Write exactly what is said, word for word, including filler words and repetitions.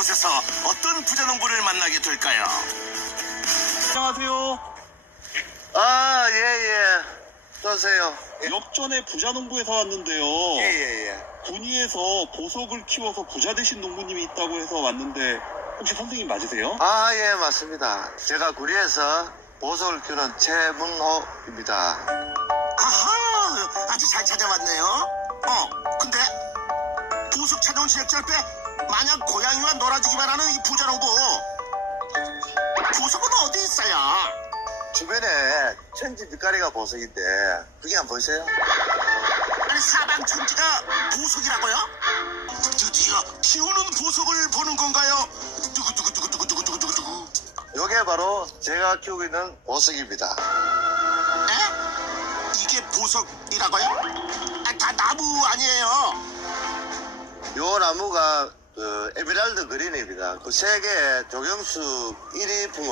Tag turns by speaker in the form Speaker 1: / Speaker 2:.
Speaker 1: 이곳에서 어떤 부자농부를 만나게 될까요?
Speaker 2: 안녕하세요.
Speaker 3: 아, 예, 예. 떠세요.
Speaker 2: 역전의 부자농부에서 왔는데요.
Speaker 3: 예, 예, 예.
Speaker 2: 군위에서 보석을 키워서 부자 되신 농부님이 있다고 해서 왔는데 혹시 선생님 맞으세요?
Speaker 3: 아, 예, 맞습니다. 제가 구리에서 보석을 키우는 최문호입니다.
Speaker 1: 아하, 아주 잘 찾아왔네요. 어, 근데 보석 찾아온 시작절 때 만약 고양이와 놀아주기만 하는 이 부자농부, 보석은 어디 있어요?
Speaker 3: 주변에 천지 빛깔이가 보석인데 그게 한번 보세요.
Speaker 1: 아니 사방 천지가 보석이라고요? 드디어 키우는 보석을 보는 건가요? 두구두구두구두구두구두구두구.
Speaker 3: 요게 바로 제가 키우고 있는 보석입니다.
Speaker 1: 에? 이게 보석이라고요? 아, 다 나무 아니에요?
Speaker 3: 요 나무가 그 에메랄드 그린입니다. 그 세계 조경수 일 위 품